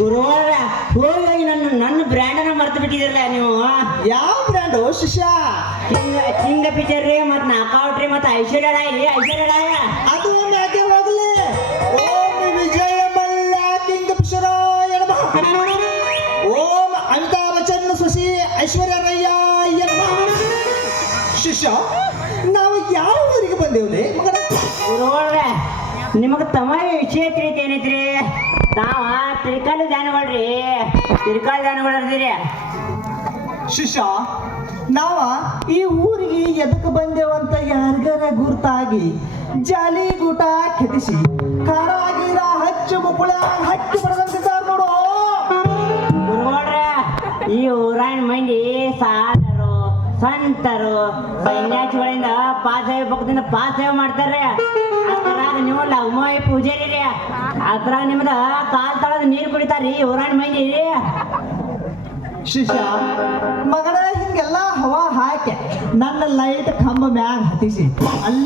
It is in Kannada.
ಗುರುವಾರ ಹೋಗಿ ನನ್ನ ಬ್ರ್ಯಾಂಡನ್ನ ಮರ್ತು ಬಿಟ್ಟಿದ್ರಲ್ಲ ನೀವು. ಯಾವ ಬ್ರ್ಯಾಂಡು ಶಿಷ್ಯ? ಚಿಂಗ ಪಿಕ್ಚರ್ ರೀ ಮತ್ತು ನಾಕೌಟ್ ರೀ ಮತ್ತು ಐಶ್ವರ್ಯ ರಾಯ್ ರೀ. ಐಶ್ವರ್ಯ ರಾಯ ಅದು ಯಾಕೆ ಹೋಗ್ಲಿ? ಓಂ ವಿಜಯ ಮಲ್ಯ ಕಿಂಗಫಿಶರಾಯ ನಮಃ. ಓಂ ಅಮಿತಾಬ್ ಬಚ್ಚನ್ ಸುಶಿ ಐಶ್ವರ್ಯ ರಯ್ಯ ನಮಃ. ಶಿಷ್ಯ, ನಾವು ಯಾವ ಊರಿಗೆ ಬಂದೇವ್ರಿ ಮಗನ? ಗುರುವಾರ ನಿಮಗೆ ತಮ್ಮ ವಿಷಯ ತಿಳಿತಿ ಏನೈತ್ರಿ? ತಾವ ತಿರ್ಕಾಲು ದಾನಗಳ್ರಿ, ತಿರ್ಕಾಲು ದಾನಗಳ್ರಿ. ಶಿಷ್ಯ, ನಾವ ಈ ಊರಿಗೆ ಎದಕ್ಕೆ ಬಂದೇವಂತ ಯಾರಿಗಾರ ಗುರ್ತಾಗಿ ಜಾಲಿ ಗೂಟ ಕೆಡಿಸಿ ಖಾರ ಗೀರ ಹಚ್ಚು ಮುಕ್ಕುಳ ಹಚ್ಚಿ ಬಡದಂತಿದ್ದಾರೆ ನೋಡು. ಗುರುವಾರ ಈ ಊರಾಣ ಮಂದಿ ಸಾಧರು ಸಂತರು ಸನ್ಯಾಸಿಗಳಿಂದ ಪಾಸೇವೆ ಪಕ್ಕದಿಂದ ಪಾಸೇವೆ ಮಾಡ್ತಾರೆ. ಅದ್ರಾಗ ನೀವು ಲಗ್ಮಾಯಿ ಪೂಜಾರಿ ರೀ, ಅದ್ರಾಗ ನಿಮ್ದ ಕಾಲ್ ತಳದ ನೀರು ಕುಡಿತಾರ್ರಿ ಊರಾಣ ಮಂದಿ. ಶಿಷ್ಯ, ಮಗನ ಹಿಂಗೆಲ್ಲ ಹವಾ ಹಾಕಿ ನನ್ನ ಲೈಟ್ ಕಂಬ ಮ್ಯಾಗ ಹತ್ತಿಸಿ ಅಲ್ಲಿ